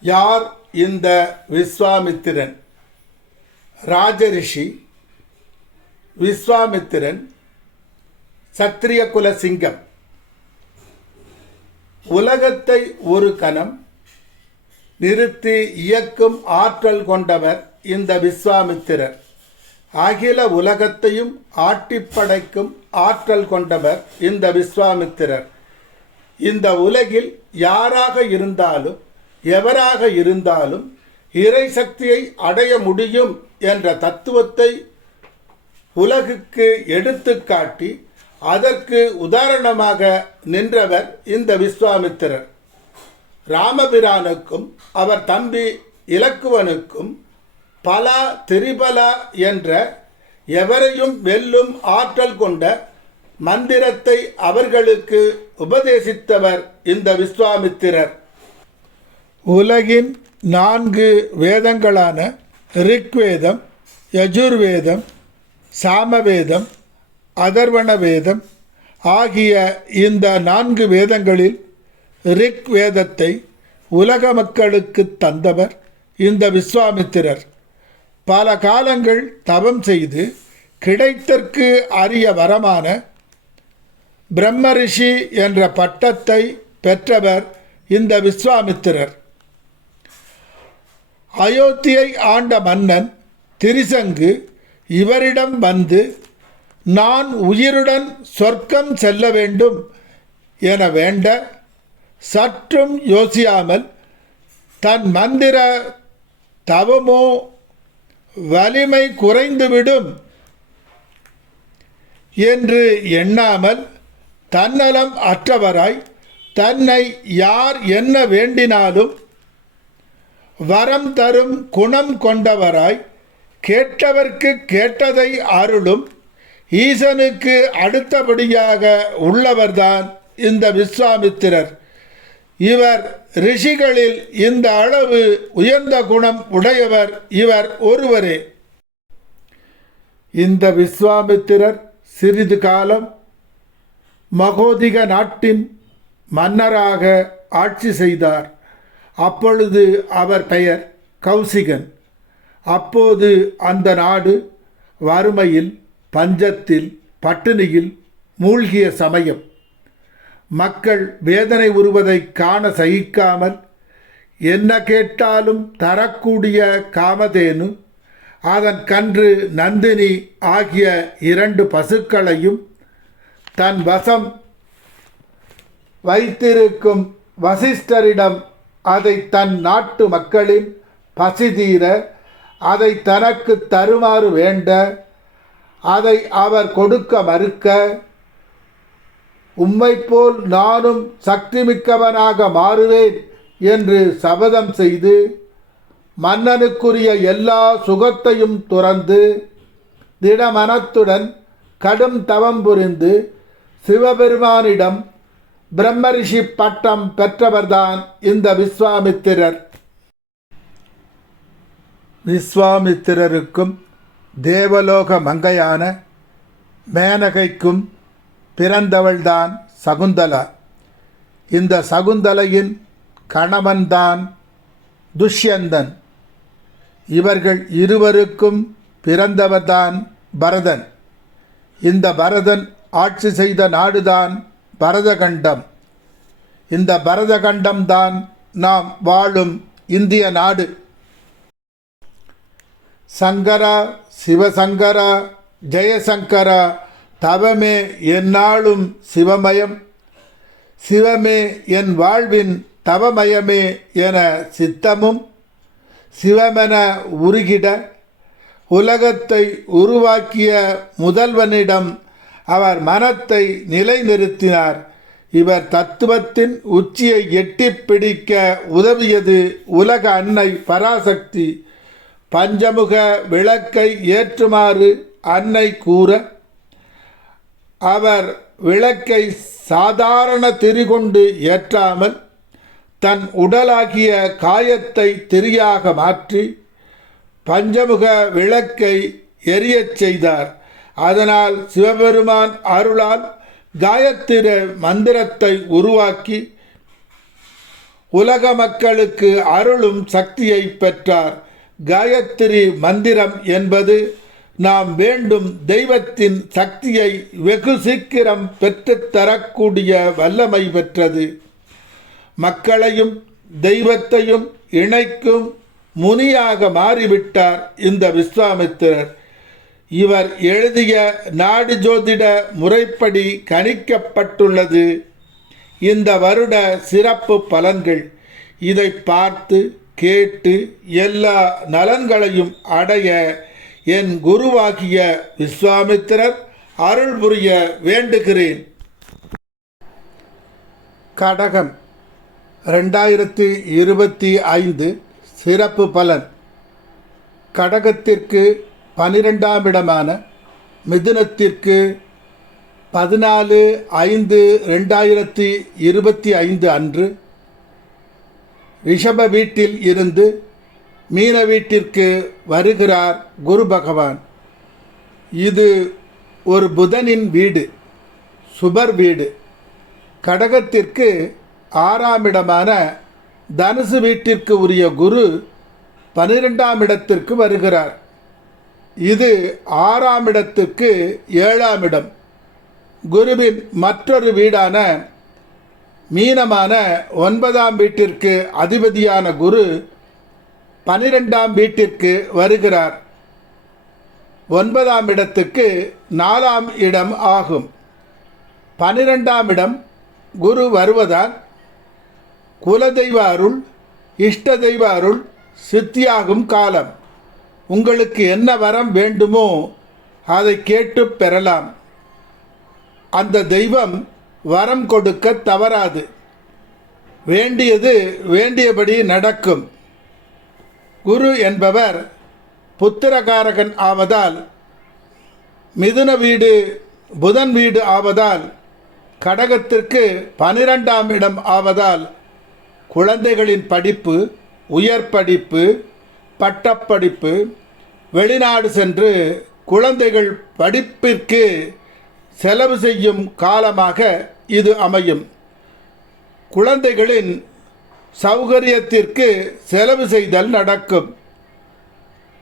யார் இந்த விஸ்வாமித்திரன்? ராஜரிஷி விஸ்வாமித்திரன் சத்திரிய குல சிங்கம். உலகத்தை ஒரு கணம் நிறுத்தி இயக்கும் ஆற்றல் கொண்டவர் இந்த விஸ்வாமித்திரர். அகில உலகத்தையும் ஆட்டிப்படைக்கும் ஆற்றல் கொண்டவர் இந்த விஸ்வாமித்திரர். இந்த உலகில் யாராக இருந்தாலும் எவராக இருந்தாலும் இறை சக்தியை அடைய முடியும் என்ற தத்துவத்தை உலகுக்கு எடுத்துக்காட்டி அதற்கு உதாரணமாக நின்றவர் இந்த விஸ்வாமித்திரர். ராமபிரானுக்கும் அவர் தம்பி இலக்குவனுக்கும் பலா திரிபலா என்ற எவரையும் வெல்லும் ஆற்றல் கொண்ட மந்திரத்தை அவர்களுக்கு உபதேசித்தவர் இந்த விஸ்வாமித்திரர். உலகின் நான்கு வேதங்களான ரிக்வேதம் யஜுர்வேதம் சாமவேதம் அதர்வண வேதம் ஆகிய இந்த நான்கு வேதங்களில் ரிக் வேதத்தை உலக மக்களுக்கு தந்தவர் இந்த விஸ்வாமித்திரர். பல காலங்கள் தவம் செய்து கிடைத்தற்கு அரிய வரமான பிரம்மரிஷி என்ற பட்டத்தை பெற்றவர் இந்த விஸ்வாமித்திரர். அயோத்தியை ஆண்ட மன்னன் திரிசங்கு இவரிடம் வந்து நான் உயிருடன் சொர்க்கம் செல்ல வேண்டும் என வேண்ட சற்றும் யோசியாமல் தன் மந்திர தவமோ வலிமை குறைந்துவிடும் என்று எண்ணாமல் தன்னலம் அற்றவராய் தன்னை யார் என்ன வேண்டினாலும் வரம் தரும் குணம் கொண்டவராய் கேட்டவர்க்கு கேட்டதை அருளும் ஈசனுக்கு அடுத்தபடியாக உள்ளவர்தான் இந்த விஸ்வாமித்திரர். இவர் ரிஷிகளில் இந்த அளவு உயர்ந்த குணம் உடையவர் இவர் ஒருவரே. இந்த விஸ்வாமித்திரர் சிறிது காலம் மகோதிக நாட்டின் மன்னராக ஆட்சி செய்தார். அப்பொழுது அவர் பெயர் கௌசிகன். அப்போது அந்த நாடு வறுமையில் பஞ்சத்தில் பட்டினியில் மூழ்கிய சமயம். மக்கள் வேதனை உருவதை காண சகிக்காமல் என்ன கேட்டாலும் தரக்கூடிய காமதேனு அதன் கன்று நந்தினி ஆகிய இரண்டு பசுக்களையும் தன் வசம் வைத்திருக்கும் வசிஷ்டரிடம் அதை தன் நாட்டு மக்களின் பசி தீர அதை தனக்கு தருமாறு வேண்ட அதை அவர் கொடுக்க மறுக்க உம்மை போல் நானும் சக்திமிக்கவனாக மாறுவேன் என்று சபதம் செய்து மன்னனுக்குரிய எல்லா சுகத்தையும் துறந்து திடமனத்துடன் கடும் தவம் புரிந்து சிவபெருமானிடம் பிரம்மரிஷி பட்டம் பெற்றவர்தான் இந்த விஸ்வாமித்திரர். விஸ்வாமித்திரருக்கும் தேவலோக மங்கையான மேனகைக்கும் பிறந்தவள்தான் சகுந்தலா. இந்த சகுந்தலையின் கணவன்தான் துஷ்யந்தன். இவர்கள் இருவருக்கும் பிறந்தவர்தான் பரதன். இந்த பரதன் ஆட்சி செய்த நாடுதான் பரதகண்டம். இந்த பரதகண்டம்தான் நாம் வாழும் இந்திய நாடு. சங்கரா சிவசங்கரா ஜெயசங்கரா தவமே எந்நாளும் சிவமயம். சிவமே என் வாழ்வின் தவமயமே என சித்தமும் சிவமென உருகிட. உலகத்தை உருவாக்கிய முதல்வனிடம் அவர் மனத்தை நிலைநிறுத்தினார். இவர் தத்துவத்தின் உச்சியை எட்டிப் பிடிக்க உதவியது உலக அன்னை பராசக்தி. பஞ்சமுக விளக்கை ஏற்றுமாறு அன்னை கூற அவர் விளக்கை சாதாரண திரிகொண்டு ஏற்றாமல் தன் உடலாகிய காயத்தை திரியாக மாற்றி பஞ்சமுக விளக்கை எரியச் செய்தார். அதனால் சிவபெருமான் அருளால் காயத்திர மந்திரத்தை உருவாக்கி உலக மக்களுக்கு அருளும் சக்தியை பெற்றார். காயத்ரி மந்திரம் என்பது நாம் வேண்டும் தெய்வத்தின் சக்தியை வெகு சீக்கிரம் பெற்றுத்தரக்கூடிய வல்லமை பெற்றது. மக்களையும் தெய்வத்தையும் இணைக்கும் முனியாக மாறிவிட்டார் இந்த விஸ்வாமித்திரர். இவர் எழுதிய நாடு ஜோதிட முறைப்படி கணிக்கப்பட்டுள்ளது. இந்த வருட சிறப்பு பலன்கள். இதை பார்த்து கேட்டு எல்லா நலன்களையும் அடைய என் குருவாகிய விஸ்வாமித்திரர் அருள் புரிய வேண்டுகிறேன். கடகம் ரெண்டாயிரத்தி இருபத்தி ஐந்து சிறப்பு பலன். கடகத்திற்கு பனிரெண்டாம் இடமான மிதுனத்திற்கு பதினாலு ஐந்து ரெண்டாயிரத்தி இருபத்தி ஐந்து அன்று ரிஷப வீட்டில் இருந்து மீன வீட்டிற்கு வருகிறார் குரு பகவான். இது ஒரு புதனின் வீடு சுபர் வீடு. கடகத்திற்கு ஆறாம் இடமான தனுசு வீட்டிற்கு உரிய குரு பனிரெண்டாம் இடத்திற்கு வருகிறார். இது ஆறாம் இடத்துக்கு ஏழாம் இடம் குருவின் மற்றொரு வீடான மீனமான ஒன்பதாம் வீட்டிற்கு அதிபதியான குரு பனிரெண்டாம் வீட்டிற்கு வருகிறார். ஒன்பதாம் இடத்துக்கு நாலாம் இடம் ஆகும். பனிரெண்டாம் இடம் குரு வருவதால் குலதெய்வ அருள் இஷ்ட தெய்வ அருள் சித்தியாகும் காலம். உங்களுக்கு என்ன வரம் வேண்டுமோ அதை கேட்டு பெறலாம். அந்த தெய்வம் வரம் கொடுக்க தவறாது. வேண்டியது வேண்டியபடி நடக்கும். குரு என்பவர் புத்திரகாரகன் ஆவதால் மிதுன வீடு புதன் வீடு ஆவதால் கடகத்திற்கு பனிரெண்டாம் இடம் ஆவதால் குழந்தைகளின் படிப்பு உயர் படிப்பு பட்டப்படிப்பு வெளிநாடு சென்று குழந்தைகள் படிப்பிற்கு செலவு செய்யும் காலமாக இது அமையும். குழந்தைகளின் சௌகரியத்திற்கு செலவு செய்தல் நடக்கும்.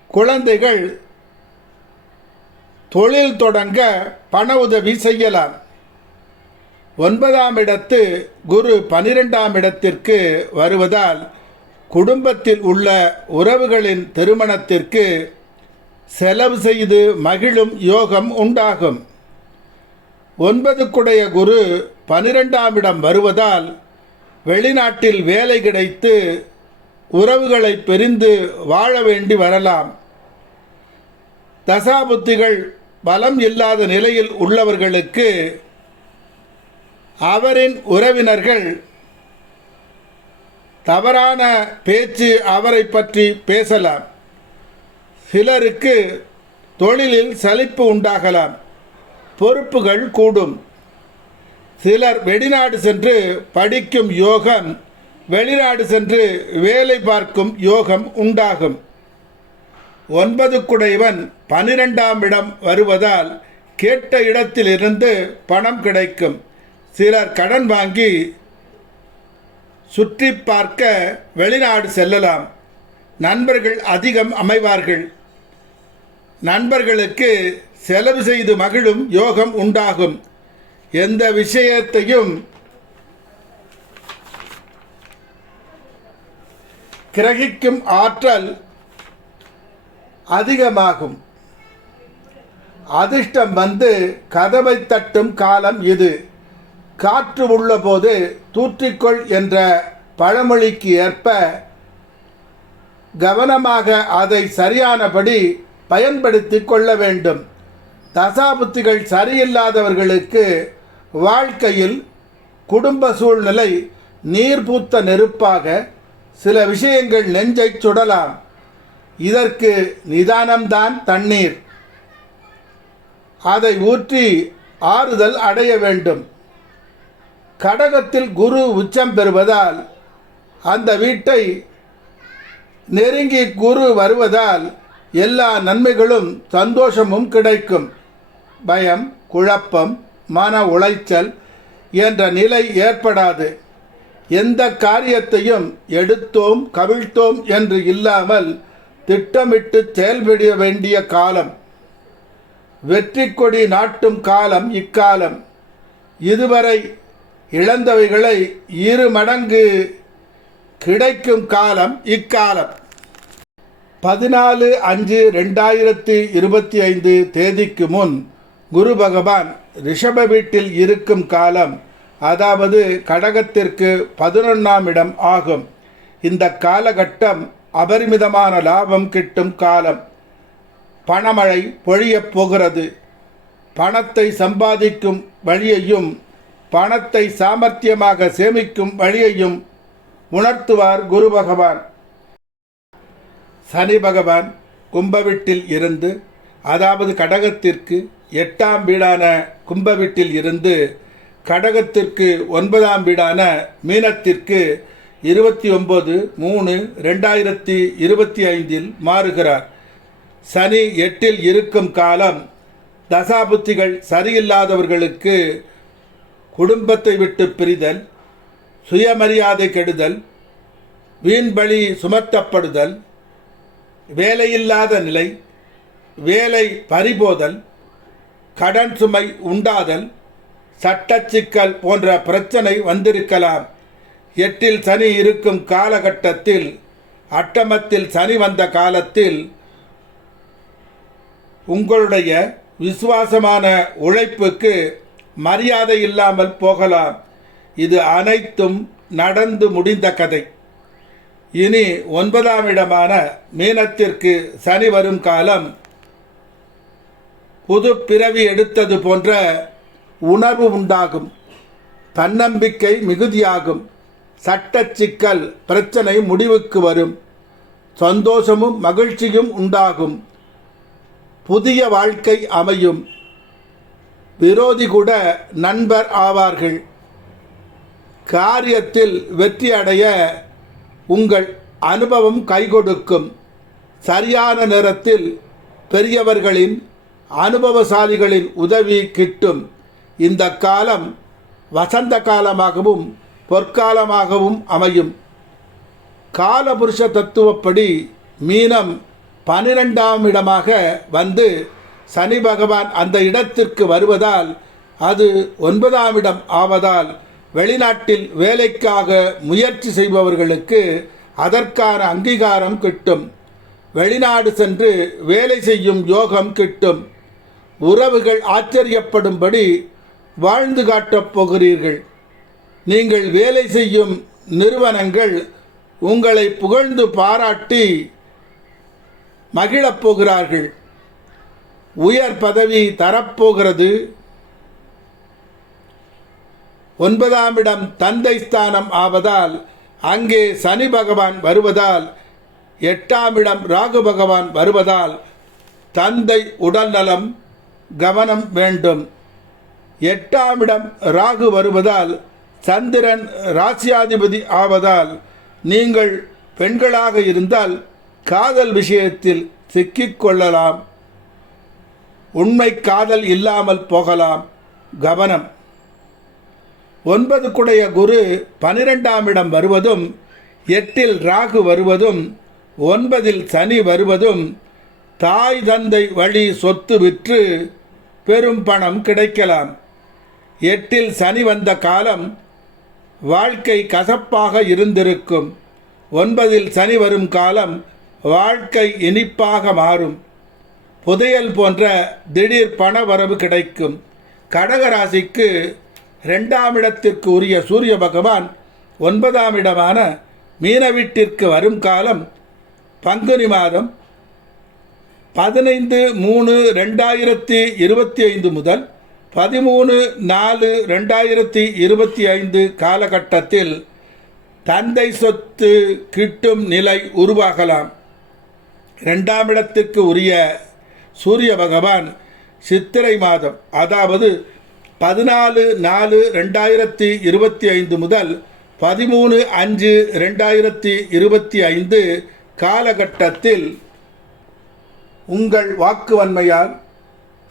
குழந்தைகள் தொழில் தொடங்க பண உதவி செய்யலாம். ஒன்பதாம் இடத்து குரு பனிரெண்டாம் இடத்திற்கு வருவதால் குடும்பத்தில் உள்ள உறவுகளின் திருமணத்திற்கு செலவு செய்து மகிழும் யோகம் உண்டாகும். ஒன்பதுக்குடைய குரு பனிரெண்டாம் இடம் வருவதால் வெளிநாட்டில் வேலை கிடைத்து உறவுகளை பிரிந்து வாழ வேண்டி வரலாம். தசாபுத்திகள் பலம் இல்லாத நிலையில் உள்ளவர்களுக்கு அவரின் உறவினர்கள் தவறான பேச்சு அவரை பற்றி பேசலாம். சிலருக்கு தொழிலில் சலிப்பு உண்டாகலாம். பொறுப்புகள் கூடும். சிலர் வெளிநாடு சென்று படிக்கும் யோகம் வெளிநாடு சென்று வேலை பார்க்கும் யோகம் உண்டாகும். ஒன்பது குடைவன் பனிரெண்டாம் இடம் வருவதால் கேட்ட இடத்திலிருந்து பணம் கிடைக்கும். சிலர் கடன் வாங்கி சுற்றி பார்க்க வெளிநாடு செல்லலாம். நண்பர்கள் அதிகம் அமைவார்கள். நண்பர்களுக்கு செலவு செய்து மகிழும் யோகம் உண்டாகும். எந்த விஷயத்தையும் கிரகிக்கும் ஆற்றல் அதிகமாகும். அதிர்ஷ்டம் வந்து கதவை தட்டும் காலம் இது. காற்று உள்ளபோது தூற்றிக்கொள் என்ற பழமொழிக்கு ஏற்ப கவனமாக அதை சரியானபடி பயன்படுத்தி கொள்ள வேண்டும். தசாபுத்திகள் சரியில்லாதவர்களுக்கு வாழ்க்கையில் குடும்ப சூழ்நிலை நீர் பூத்த நெருப்பாக சில விஷயங்கள் நெஞ்சை சுடலாம். இதற்கு நிதானம்தான் தண்ணீர். அதை ஊற்றி ஆறுதல் அடைய வேண்டும். கடகத்தில் குரு உச்சம் பெறுவதால் அந்த வீட்டை நெருங்கி குரு வருவதால் எல்லா நன்மைகளும் சந்தோஷமும் கிடைக்கும். பயம் குழப்பம் மன உளைச்சல் என்ற நிலை ஏற்படாது. எந்த காரியத்தையும் எடுத்தோம் கவிழ்த்தோம் என்று இல்லாமல் திட்டமிட்டு செயல்பட வேண்டிய காலம். வெற்றி கொடி நாட்டும் காலம் இக்காலம். இதுவரை இழந்தவைகளை இரு மடங்கு கிடைக்கும் காலம் இக்காலம். பதினாலு அஞ்சு ரெண்டாயிரத்தி இருபத்தி ஐந்து தேதிக்கு முன் குரு பகவான் ரிஷப வீட்டில் இருக்கும் காலம் அதாவது கடகத்திற்கு பதினொன்றாம் இடம் ஆகும். இந்த காலகட்டம் அபரிமிதமான லாபம் கிட்டும் காலம். பணமழை பொழியப் போகிறது. பணத்தை சம்பாதிக்கும் வழியையும் பணத்தை சாமர்த்தியமாக சேமிக்கும் வழியையும் உணர்த்துவார் குரு பகவான். சனி பகவான் கும்பவீட்டில் இருந்து அதாவது கடகத்திற்கு எட்டாம் வீடான கும்பவீட்டில் இருந்து கடகத்திற்கு ஒன்பதாம் வீடான மீனத்திற்கு இருபத்தி ஒம்பது மூணு ரெண்டாயிரத்தி இருபத்தி ஐந்தில் மாறுகிறார். சனி எட்டில் இருக்கும் காலம் தசாபுத்திகள் சரியில்லாதவர்களுக்கு குடும்பத்தை விட்டு பிரிதல் சுயமரியாதை கெடுதல் வீண்பழி சுமத்தப்படுதல் வேலையில்லாத நிலை வேலை பறிபோதல் கடன் சுமை உண்டாதல் சட்டச்சிக்கல் போன்ற பிரச்சனை வந்திருக்கலாம். எட்டில் சனி இருக்கும் காலகட்டத்தில் அட்டமத்தில் சனி வந்த காலத்தில் உங்களுடைய விசுவாசமான உழைப்புக்கு மரியாதை இல்லாமல் போகலாம். இது அனைத்தும் நடந்து முடிந்த கதை. இனி ஒன்பதாம் இடமான மீனத்திற்கு சனி வரும் காலம். புது பிறவி எடுத்தது போன்ற உணர்வு உண்டாகும். தன்னம்பிக்கை மிகுதியாகும். சட்ட சிக்கல் பிரச்சனை முடிவுக்கு வரும். சந்தோஷமும் மகிழ்ச்சியும் உண்டாகும். புதிய வாழ்க்கை அமையும். விரோதி கூட நண்பர் ஆவார்கள். காரியத்தில் வெற்றி அடைய உங்கள் அனுபவம் கைகொடுக்கும். சரியான நேரத்தில் பெரியவர்களின் அனுபவசாலிகளின் உதவி கிட்டும். இந்த காலம் வசந்த காலமாகவும் பொற்காலமாகவும் அமையும். காலபுருஷ தத்துவப்படி மீனம் பனிரெண்டாம் இடமாக வந்து சனி பகவான் அந்த இடத்திற்கு வருவதால் அது ஒன்பதாம் இடம் ஆவதால் வெளிநாட்டில் வேலைக்காக முயற்சி செய்பவர்களுக்கு அதற்கான அங்கீகாரம் கிட்டும். வெளிநாடு சென்று வேலை செய்யும் யோகம் கிட்டும். உறவுகள் ஆச்சரியப்படும்படி வாழ்ந்து காட்டப் போகிறீர்கள். நீங்கள் வேலை செய்யும் நிறுவனங்கள் உங்களை புகழ்ந்து பாராட்டி மகிழப் போகிறார்கள். உயர் பதவி தரப்போகிறது. ஒன்பதாம் இடம் தந்தை ஸ்தானம் ஆவதால் அங்கே சனி பகவான் வருவதால் எட்டாம் இடம் ராகு பகவான் வருவதால் தந்தை உடல்நலம் கவனம் வேண்டும். எட்டாம் இடம் ராகு வருவதால் சந்திரன் ராசியாதிபதி ஆவதால் நீங்கள் பெண்களாக இருந்தால் காதல் விஷயத்தில் சிக்கிக்கொள்ளலாம் உண்மை காதல் இல்லாமல் போகலாம். கவனம். ஒன்பதுக்குடைய குரு பனிரெண்டாம் இடம் வருவதும் எட்டில் ராகு வருவதும் ஒன்பதில் சனி வருவதும் தாய் தந்தை வழி சொத்து விற்று பெரும் பணம் கிடைக்கலாம். எட்டில் சனி வந்த காலம் வாழ்க்கை கசப்பாக இருந்திருக்கும். ஒன்பதில் சனி வரும் காலம் வாழ்க்கை இனிப்பாக மாறும். புதையல் போன்ற திடீர் பண வரவு கிடைக்கும். கடகராசிக்கு ரெண்டாம் இடத்திற்கு உரிய சூரிய பகவான் ஒன்பதாம் இடமான மீன வீட்டிற்கு வரும் காலம் பங்குனி மாதம் பதினைந்து மூணு ரெண்டாயிரத்தி இருபத்தி ஐந்து முதல் பதிமூணு நாலு ரெண்டாயிரத்தி இருபத்தி ஐந்து காலகட்டத்தில் தந்தை சொத்து கிட்டும் நிலை உருவாகலாம். ரெண்டாம் இடத்திற்கு உரிய சூரிய பகவான் சித்திரை மாதம் அதாவது பதினாலு நாலு ரெண்டாயிரத்தி இருபத்தி ஐந்து முதல் பதிமூணு அஞ்சு ரெண்டாயிரத்தி இருபத்தி ஐந்து காலகட்டத்தில் உங்கள் வாக்குவன்மையால்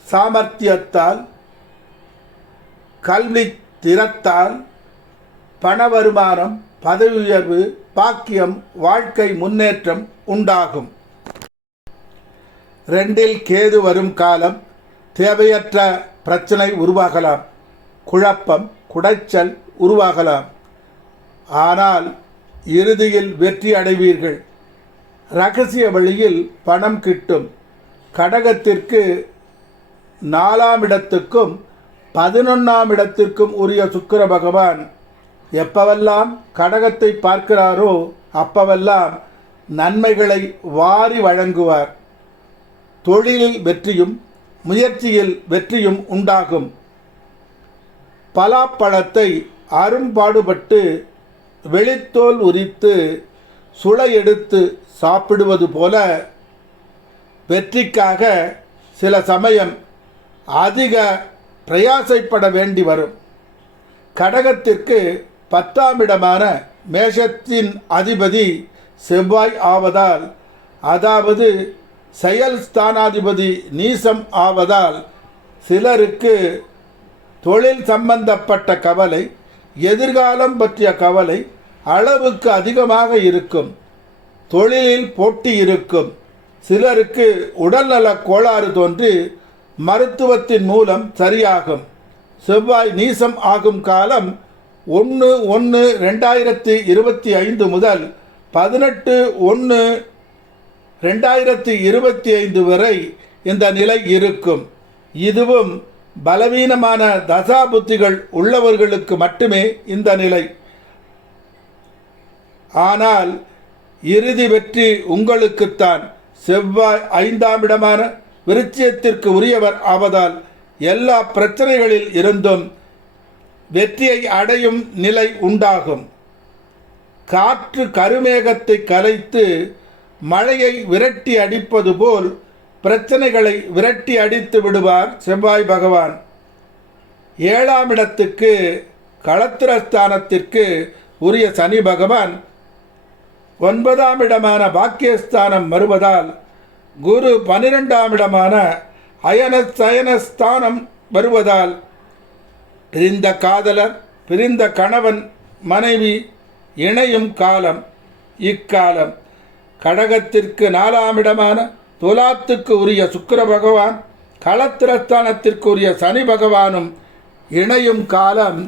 சாமர்த்தியத்தால் கல்வி திறத்தால் பண வருமானம் பதவி உயர்வு பாக்கியம் வாழ்க்கை முன்னேற்றம் உண்டாகும். ரெண்டில் கேது வரும் காலம் தேவையற்ற பிரச்சனை உருவாகலாம். குழப்பம் குடைச்சல் உருவாகலாம். ஆனால் இறுதியில் வெற்றி அடைவீர்கள். ரகசிய வழியில் பணம் கிட்டும். கடகத்திற்கு நாலாம் இடத்துக்கும் பதினொன்றாம் இடத்திற்கும் உரிய சுக்கிர பகவான் எப்பவெல்லாம் கடகத்தை பார்க்கிறாரோ அப்பவெல்லாம் நன்மைகளை வாரி வழங்குவார். தொழிலில் வெற்றியும் முயற்சியில் வெற்றியும் உண்டாகும். பலாப்பழத்தை அரும்பாடுபட்டு வெளித்தோல் உரித்து சுளை எடுத்து சாப்பிடுவது போல வெற்றிக்காக சில சமயம் அதிக பிரயாசைப்பட வேண்டி வரும். கடகத்திற்கு பத்தாம் இடமான மேஷத்தின் அதிபதி செவ்வாய் ஆவதால் அதாவது செயல் ஸ்தானாதிபதி நீசம் ஆவதால் சிலருக்கு தொழில் சம்பந்தப்பட்ட கவலை எதிர்காலம் பற்றிய கவலை அளவுக்கு அதிகமாக இருக்கும். தொழிலில் போட்டி இருக்கும். சிலருக்கு உடல்நல கோளாறு தோன்றி மருத்துவத்தின் மூலம் சரியாகும். செவ்வாய் நீசம் ஆகும் காலம் ஒன்று ஒன்று ரெண்டாயிரத்தி இருபத்தி ஐந்து முதல் பதினெட்டு ஒன்று ரெண்டாயிரத்தி இருபத்தி ஐந்து வரை இந்த நிலை இருக்கும். இதுவும் பலவீனமான தசாபுத்திகள் உள்ளவர்களுக்கு மட்டுமே இந்த நிலை. ஆனால் இறுதி வெற்றி உங்களுக்குத்தான். செவ்வாய் ஐந்தாம் இடமான விருச்சியத்திற்கு உரியவர் ஆவதால் எல்லா பிரச்சனைகளில் இருந்தும் வெற்றியை அடையும் நிலை உண்டாகும். காற்று கருமேகத்தை கலைத்து மழையை விரட்டி அடிப்பது போல் பிரச்சனைகளை விரட்டி அடித்து விடுவார் செவ்வாய் பகவான். ஏழாம் இடத்துக்கு களத்திரஸ்தானத்திற்கு உரிய சனி பகவான் ஒன்பதாம் இடமான பாக்கியஸ்தானம் வருவதால் குரு பனிரெண்டாம் இடமான அயன சயனஸ்தானம் வருவதால் பிரிந்த காதலர் பிரிந்த கணவன் மனைவி இணையும் காலம் இக்காலம். கடகத்திற்கு நாலாம் இடமான துலாத்துக்கு உரிய சுக்கர பகவான் களத்திரஸ்தானத்திற்கு உரிய சனி பகவானும் இணையும் காலம்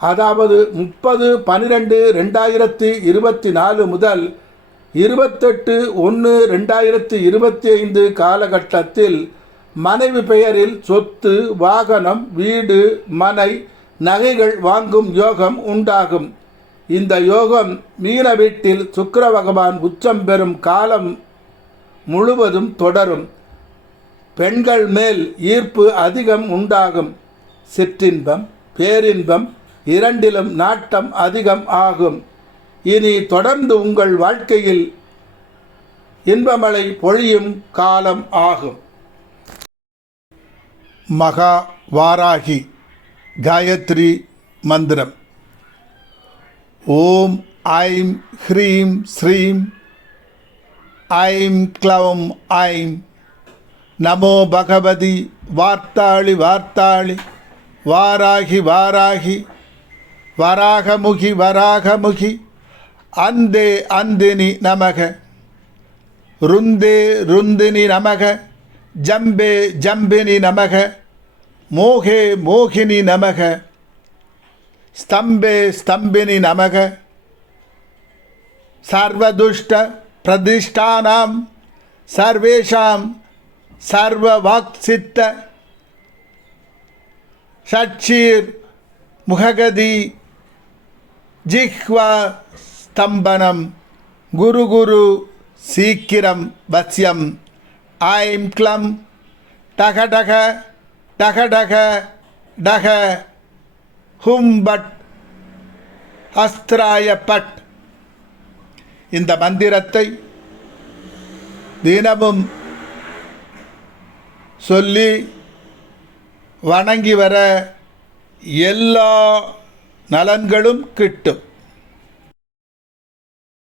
அதாவது முப்பது பன்னிரெண்டு ரெண்டாயிரத்து இருபத்தி நாலு முதல் இருபத்தெட்டு ஒன்று ரெண்டாயிரத்து இருபத்தி ஐந்து காலகட்டத்தில் மனைவி பெயரில் சொத்து வாகனம் வீடு மனை நகைகள் வாங்கும் யோகம் உண்டாகும். இந்த யோகம் மீன வீட்டில் சுக்கர பகவான் உச்சம் பெறும் காலம் முழுவதும் தொடரும். பெண்கள் மேல் ஈர்ப்பு அதிகம் உண்டாகும். சிற்றின்பம் பேரின்பம் இரண்டிலும் நாட்டம் அதிகம் ஆகும். இனி தொடர்ந்து உங்கள் வாழ்க்கையில் இன்பமலை பொழியும் காலம் ஆகும். மகா வாராகி காயத்ரி மந்திரம். ओम ऐं, ह्रीं, श्रीं, ऐं क्लवं ऐं। नमो भगवति, वार्ताळि वार्ताळि। वाराहि वाराहि। वराहमुखि वराहमुखि। अन्दे अन्दिनि नमः। रुन्दे रुन्दिनि नमः। जम्बे, जम्बिनि नमः। मोहे, मोहिनि नमः। स्तम्भे स्तम्भिनि नमः सर्वदुष्टप्रतिष्ठानां सर्वेषां सर्ववाक्सित्त षट्शीर् मुहगदी जिह्वा स्तम्भनं गुरुगुरु சீக்கிரம் வசியம் ஐம் க்ளம் டக டக டக டக டக ஹும்பட் பட் பட் இந்த மந்திரத்தை தினமும் சொல்லி வணங்கி வர எல்லா நலன்களும் கிட்டும்.